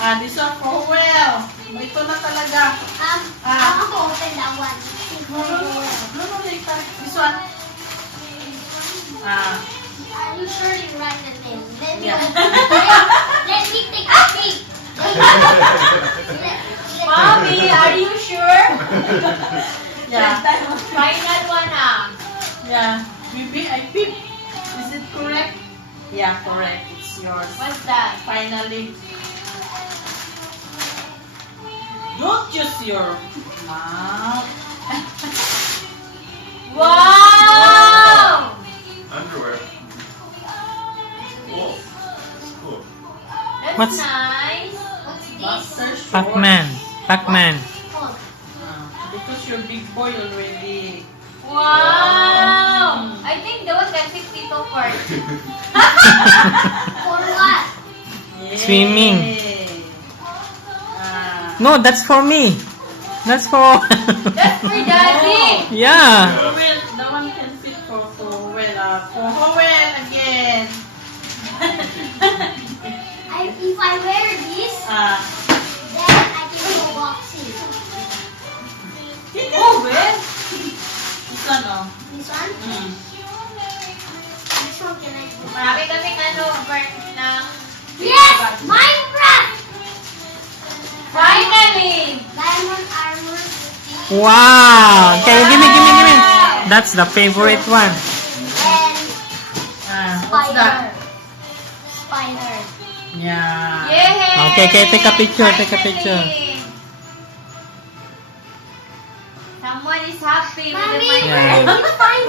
This one for well. Ito na talaga. I want to open that one. No, later. This one. Are you sure you write the name? Yeah. Let me take a peek. Mommy, are you sure? Yeah. Final one Yeah. Maybe I pick. Is it correct? Yeah, correct. It's yours. What's that? Finally. Don't use your mouth. Wow! Underwear. Cool. Cool. That's What's- nice. What's this? Boxer shorts. Pac-Man. Oh, Because you're big boy already. Wow! I think the one that fits Tito part. for what? Yay. Swimming. No. No, that's for me. That's for... That's for Daddy. yeah. Well, the one can fit for Howell again. If I wear this, then I can go boxing. Oh, well. This one, oh. This one? Mm. Which one can I do? Marami kaming burn ng... Yes! Minecraft! Finally! Diamond armor. Wow. Okay, give me. That's the favorite one. And What's that? spider. Yeah. Yay! Okay, take a picture, Finally! Someone is happy with the Mommy, Minecraft. Yeah. where did you find